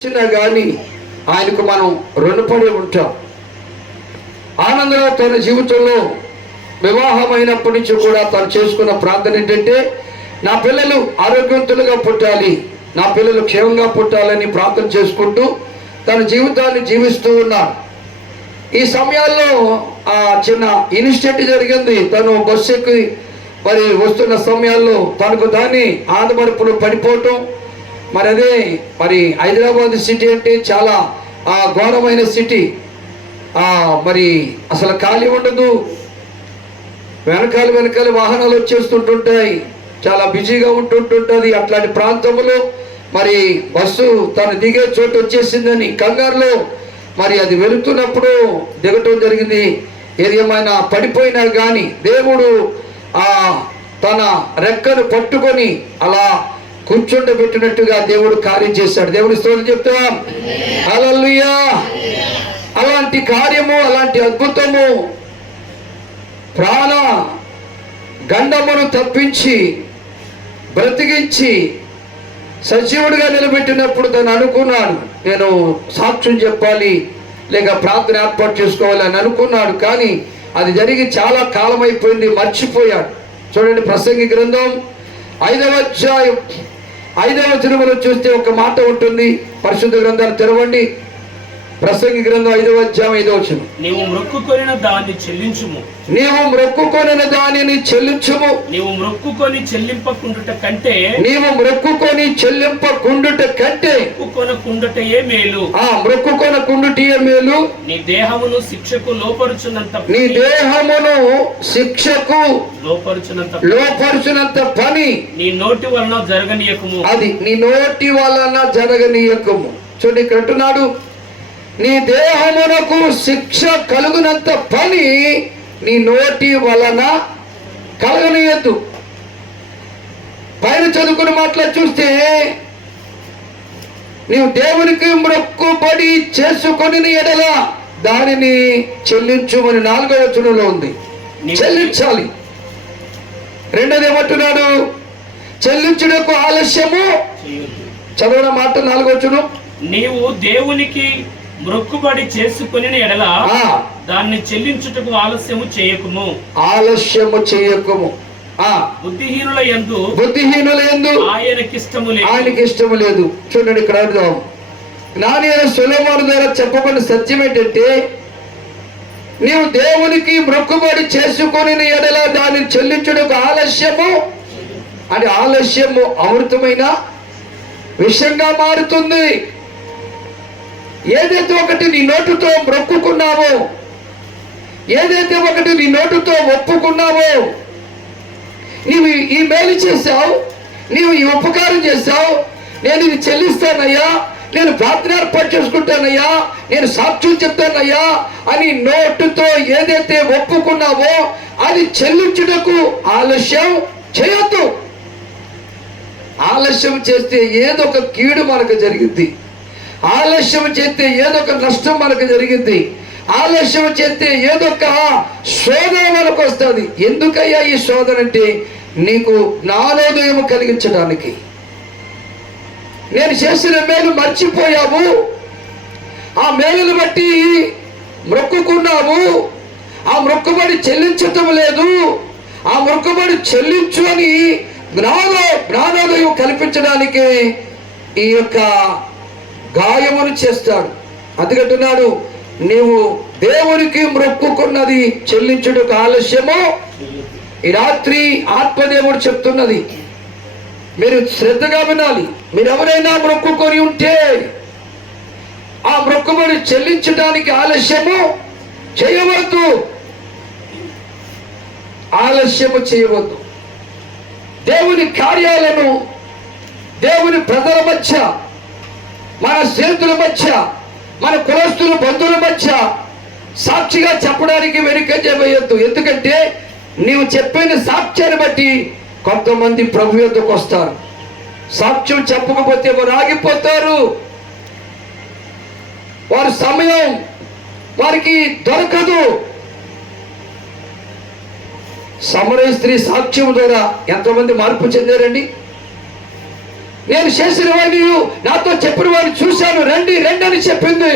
వచ్చినా కానీ ఆయనకు మనం రుణపడి ఉంటాం. ఆనందరావు తన జీవితంలో వివాహమైనప్పటి నుంచి కూడా తను చేసుకున్న ప్రార్థన ఏంటంటే నా పిల్లలు ఆరోగ్యవంతులుగా పుట్టాలి నా పిల్లలు క్షేమంగా పుట్టాలని ప్రార్థన చేసుకుంటూ తన జీవితాన్ని జీవిస్తూ ఉన్నారు. ఈ సమయాల్లో ఆ చిన్న ఇన్సిడెంట్ జరిగింది. తను బస్సు ఎక్కి మరి వస్తున్న సమయాల్లో తనకు దాన్ని ఆదమరుపులు పడిపోవటం మరి అదే మరి హైదరాబాద్ సిటీ అంటే చాలా ఆ ఘోరమైన సిటీ. ఆ మరి అసలు ఖాళీ ఉండదు. వెనకాల వెనకాల వాహనాలు వచ్చేస్తుంటుంటాయి. చాలా బిజీగా ఉంటుంటుంటుంది అట్లాంటి ప్రాంతంలో. మరి బస్సు తను దిగే చోటు వచ్చేసిందని కంగారులో మరి అది వెళుతున్నప్పుడు దిగటం జరిగింది. ఏది ఏమైనా పడిపోయినా కానీ దేవుడు ఆ తన రెక్కను పట్టుకొని అలా కూర్చుండబెట్టినట్టుగా దేవుడు కార్యం చేశాడు. దేవుడి స్తోత్రం చెప్తాం. అలల్లుయా అలాంటి కార్యము అలాంటి అద్భుతము ప్రాణ గండమును తప్పించి బ్రతికించి సజీవుడిగా నిలబెట్టినప్పుడు తను అనుకున్నాను. నేను సాక్ష్యం చెప్పాలి లేక ప్రార్థన ఏర్పాటు చేసుకోవాలి అని అనుకున్నాడు. కానీ అది జరిగి చాలా కాలం అయిపోయింది మర్చిపోయాడు చూడండి ప్రసంగి గ్రంథం ఐదవ అధ్యాయం. ఐదవ చిరుమలో చూస్తే ఒక మాట ఉంటుంది. పరిశుద్ధ గ్రంథాలు తెరవండి. ప్రసంగి గ్రంథం ఐదవ అధ్యాయం ఐదవ వచనం. నీవు మొక్కుకొనిన దాన్ని చెల్లించుము. నీవు మొక్కుకొనిన దానిని చెల్లించుము. నీవు మొక్కుకొని చెల్లింపకుండుట కంటే నీవు మొక్కుకొని చెల్లింపకుండుట కంటే మొక్కుకొనకుండుటయే మేలు. ఆ మొక్కుకొనకుండుటియే మేలు. నీ దేహమును శిక్షకు లోపరుచున్నంత నీ దేహమును శిక్షకు లోపరుచున్నంత పని. లోపరుచినంత పని. నీ నోటి వలన జరగనీయకము. అది నీ నోటి వలన జరగనీయకము. చూడండి ఇక్కడ అంటున్నాడు నీ దేహమునకు శిక్ష కలుగునంత పని నీ నోటి వలన కలగనీయద్దు. పైన చదువుకుని మాటలు చూస్తే నీవు దేవునికి మొక్కుబడి చేసుకొని ఎడల దానిని చెల్లించుమని నాలుగవ వచనంలో ఉంది. చెల్లించాలి. రెండోది ఏమంటున్నాడు? చెల్లించుటకు ఆలస్యము. చదవడం మాట నాలుగో వచనం. నీవు దేవునికి మొక్కుబడి చేసుకుని ఎడల దాన్ని చెల్లించుటకు ఆలస్యము చేయకుము. ఆలస్యము చేయకము. ఆ. బుద్ధిహీనుల యందు బుద్ధిహీనుల ఎందు ఆయనకిష్టము లేదు. ఆయనకి ఇష్టం లేదు. చూడండి ఇక్కడ అయిన సులేమాను ద్వారా చెప్పబడిన సత్యం ఏంటంటే నీవు దేవునికి మొక్కుబడి చేసుకొని ఎడల దాన్ని చెల్లించుటకు ఆలస్యము అంటే ఆలస్యము అమృతమైన విషయంగా మారుతుంది. ఏదైతే ఒకటి నీ నోటుతో మొక్కుకున్నావో ఏదైతే ఒకటి నీ నోటుతో ఒప్పుకున్నావో నీవు ఈ మేలు చేశావు నీవు ఈ ఉపకారం చేశావు నేను ఇది చెల్లిస్తానయ్యా నేను ప్రార్థన ఏర్పాటు చేసుకుంటానయ్యా నేను సాక్ష్యం చెప్తానయ్యా అని నోటుతో ఏదైతే ఒప్పుకున్నావో అది చెల్లించుటకు ఆలస్యం చేయొద్దు. ఆలస్యం చేస్తే ఏదో ఒక కీడు మనకు జరిగింది ఆలస్యం చేస్తే ఏదో ఒక నష్టం మనకు జరిగింది. ఆలస్యం చేస్తే ఏదో ఒక శోధన మనకు వస్తుంది. ఎందుకయ్యా ఈ శోధన అంటే నీకు జ్ఞానోదయం కలిగించడానికి. నేను చేసిన మేలు మర్చిపోయావు. ఆ మేలును బట్టి మొక్కుకున్నావు. ఆ మొక్కుబడి చెల్లించటం లేదు. ఆ మొక్కుబడి చెల్లించు అని జ్ఞాన జ్ఞానోదయం కల్పించడానికి ఈ యొక్క గాయమును చేస్తాడు. అందుకంటున్నాడు నీవు దేవునికి మొక్కుకున్నది చెల్లించుటకు ఆలస్యము. ఈ రాత్రి ఆత్మదేవుడు చెప్తున్నది మీరు శ్రద్ధగా వినాలి. మీరు ఎవరైనా మొక్కుకొని ఉంటే ఆ మొక్కుబడి చెల్లించడానికి ఆలస్యము చేయవద్దు. ఆలస్యము చేయవద్దు. దేవుని కార్యాలను దేవుని ప్రజల మధ్య మన స్నేహితుల మధ్య మన కులస్తుల బంధువుల మధ్య సాక్షిగా చెప్పడానికి వెనుక చేయొద్దు ఎందుకంటే నీవు చెప్పిన సాక్ష్యాన్ని బట్టి కొంతమంది ప్రభు యొద్దకు వస్తారు. సాక్ష్యం చెప్పకపోతే వారు ఆగిపోతారు. వారి సమయం వారికి దొరకదు. సమరయ స్త్రీ సాక్ష్యం ద్వారా ఎంతమంది మార్పు చెందారండి? నేను చేసిన వాడిని నాతో చెప్పిన వాడిని చూశాను. రండి రండి అని చెప్పింది.